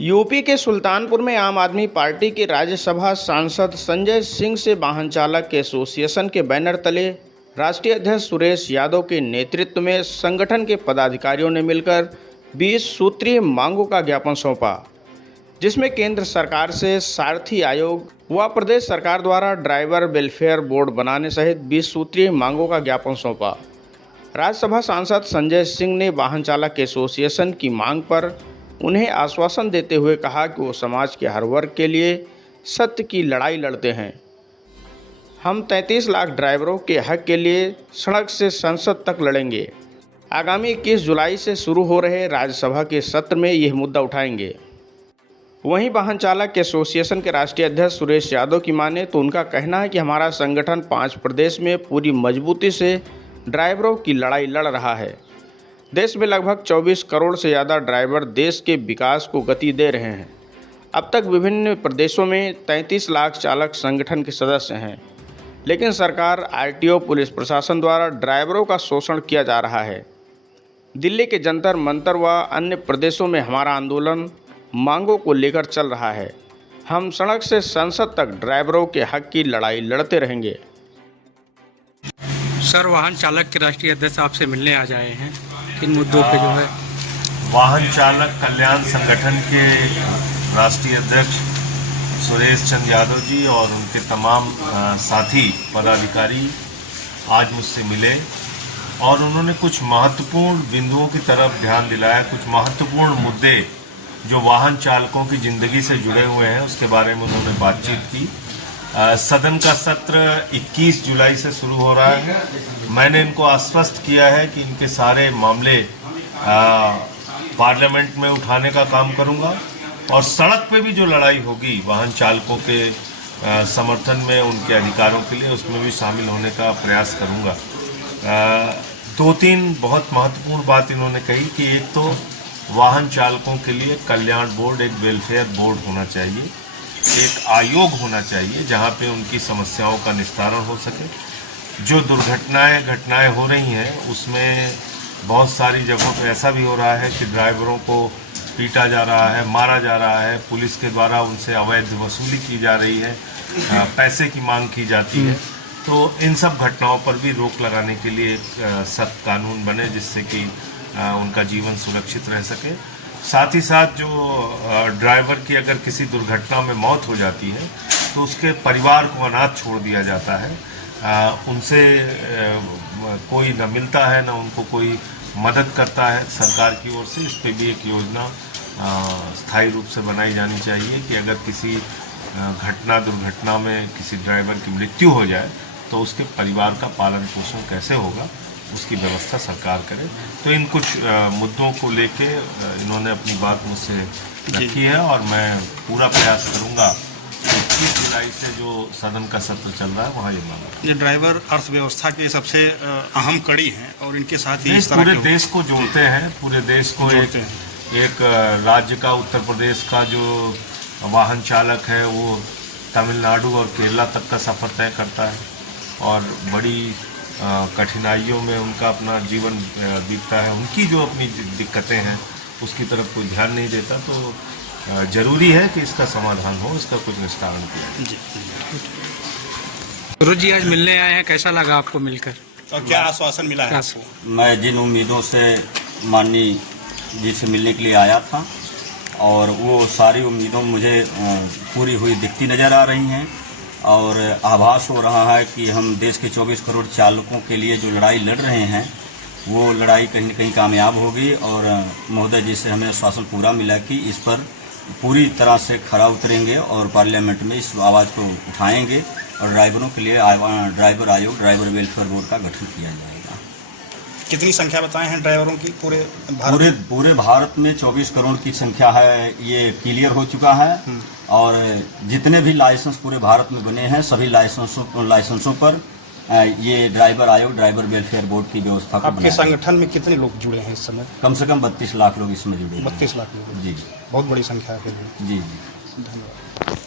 UP के सुल्तानपुर में आम आदमी पार्टी के राज्यसभा सांसद संजय सिंह से वाहन चालक एसोसिएशन के बैनर तले राष्ट्रीय अध्यक्ष सुरेश यादव के नेतृत्व में संगठन के पदाधिकारियों ने मिलकर 20 सूत्रीय मांगों का ज्ञापन सौंपा, जिसमें केंद्र सरकार से सारथी आयोग व प्रदेश सरकार द्वारा ड्राइवर वेलफेयर बोर्ड बनाने सहित 20 सूत्रीय मांगों का ज्ञापन सौंपा। राज्यसभा सांसद संजय सिंह ने वाहन चालक एसोसिएशन की मांग पर उन्हें आश्वासन देते हुए कहा कि वो समाज के हर वर्ग के लिए सत्य की लड़ाई लड़ते हैं। हम 33 लाख ड्राइवरों के हक के लिए सड़क से संसद तक लड़ेंगे। आगामी 21 जुलाई से शुरू हो रहे राज्यसभा के सत्र में यह मुद्दा उठाएंगे। वहीं वाहन चालक एसोसिएशन के राष्ट्रीय अध्यक्ष सुरेश यादव की माने तो उनका कहना है कि हमारा संगठन 5 प्रदेश में पूरी मजबूती से ड्राइवरों की लड़ाई लड़ रहा है। देश में लगभग 24 करोड़ से ज़्यादा ड्राइवर देश के विकास को गति दे रहे हैं। अब तक विभिन्न प्रदेशों में 33 लाख चालक संगठन के सदस्य हैं, लेकिन सरकार, आरटीओ, पुलिस प्रशासन द्वारा ड्राइवरों का शोषण किया जा रहा है। दिल्ली के जंतर मंतर व अन्य प्रदेशों में हमारा आंदोलन मांगों को लेकर चल रहा है। हम सड़क से संसद तक ड्राइवरों के हक की लड़ाई लड़ते रहेंगे। सर, वाहन चालक के राष्ट्रीय अध्यक्ष आपसे मिलने आ जाए हैं, किन मुद्दों पे जो है? वाहन चालक कल्याण संगठन के राष्ट्रीय अध्यक्ष सुरेश चंद्र यादव जी और उनके तमाम साथी पदाधिकारी आज मुझसे मिले और उन्होंने कुछ महत्वपूर्ण बिंदुओं की तरफ ध्यान दिलाया। कुछ महत्वपूर्ण मुद्दे जो वाहन चालकों की ज़िंदगी से जुड़े हुए हैं उसके बारे में उन्होंने बातचीत की। सदन का सत्र 21 जुलाई से शुरू हो रहा है। मैंने इनको आश्वस्त किया है कि इनके सारे मामले पार्लियामेंट में उठाने का काम करूंगा और सड़क पे भी जो लड़ाई होगी वाहन चालकों के समर्थन में, उनके अधिकारों के लिए, उसमें भी शामिल होने का प्रयास करूंगा। 2-3 बहुत महत्वपूर्ण बात इन्होंने कही कि एक तो वाहन चालकों के लिए कल्याण बोर्ड, एक वेलफेयर बोर्ड होना चाहिए, एक आयोग होना चाहिए जहां पे उनकी समस्याओं का निस्तारण हो सके। जो घटनाएं हो रही हैं उसमें बहुत सारी जगहों पे ऐसा भी हो रहा है कि ड्राइवरों को पीटा जा रहा है, मारा जा रहा है, पुलिस के द्वारा उनसे अवैध वसूली की जा रही है, पैसे की मांग की जाती है। तो इन सब घटनाओं पर भी रोक लगाने के लिए एक सख्त कानून बने जिससे कि उनका जीवन सुरक्षित रह सके। साथ ही साथ जो ड्राइवर की अगर किसी दुर्घटना में मौत हो जाती है तो उसके परिवार को अनाथ छोड़ दिया जाता है। उनसे कोई न मिलता है, न उनको कोई मदद करता है सरकार की ओर से। इस पर भी एक योजना स्थायी रूप से बनाई जानी चाहिए कि अगर किसी दुर्घटना में किसी ड्राइवर की मृत्यु हो जाए तो उसके परिवार का पालन पोषण कैसे होगा, उसकी व्यवस्था सरकार करे। तो इन कुछ मुद्दों को लेके इन्होंने अपनी बात मुझसे रखी है और मैं पूरा प्रयास करूंगा कि 21 जुलाई से जो सदन का सत्र चल रहा है वहाँ ये मांगा। ये ड्राइवर अर्थव्यवस्था के सबसे अहम कड़ी हैं और इनके साथ ही पूरे देश को जोड़ते हैं। पूरे देश को एक राज्य का, उत्तर प्रदेश का जो वाहन चालक है वो तमिलनाडु और केरला तक का सफ़र तय करता है और बड़ी कठिनाइयों में उनका अपना जीवन बीतता है। उनकी जो अपनी दिक्कतें हैं उसकी तरफ कोई ध्यान नहीं देता। तो जरूरी है कि इसका समाधान हो, इसका कुछ निस्तारण किया जाए। गुरु जी आज मिलने आए हैं, कैसा लगा आपको मिलकर? तो क्या आश्वासन मिला है आपको? मैं जिन उम्मीदों से माननीय जी से मिलने के लिए आया था और वो सारी उम्मीदों मुझे पूरी हुई दिखती नज़र आ रही हैं और आभास हो रहा है कि हम देश के 24 करोड़ चालकों के लिए जो लड़ाई लड़ रहे हैं वो लड़ाई कहीं न कहीं कामयाब होगी। और महोदय जी से हमें आश्वासन पूरा मिला कि इस पर पूरी तरह से खरा उतरेंगे और पार्लियामेंट में इस आवाज़ को उठाएंगे और ड्राइवरों के लिए ड्राइवर आयोग, ड्राइवर वेलफेयर बोर्ड का गठन किया जाएगा। कितनी संख्या बताए हैं ड्राइवरों की पूरे भारत में 24 करोड़ की संख्या है, ये क्लियर हो चुका है। और जितने भी लाइसेंस पूरे भारत में बने हैं सभी लाइसेंसों पर ये ड्राइवर आयोग, ड्राइवर वेलफेयर बोर्ड की व्यवस्था को आपके संगठन में कितने लोग जुड़े हैं इस समय? कम से कम 32 लाख लोग इसमें जुड़े हैं। 32 लाख लोग? जी, बहुत बड़ी संख्या है। जी, धन्यवाद।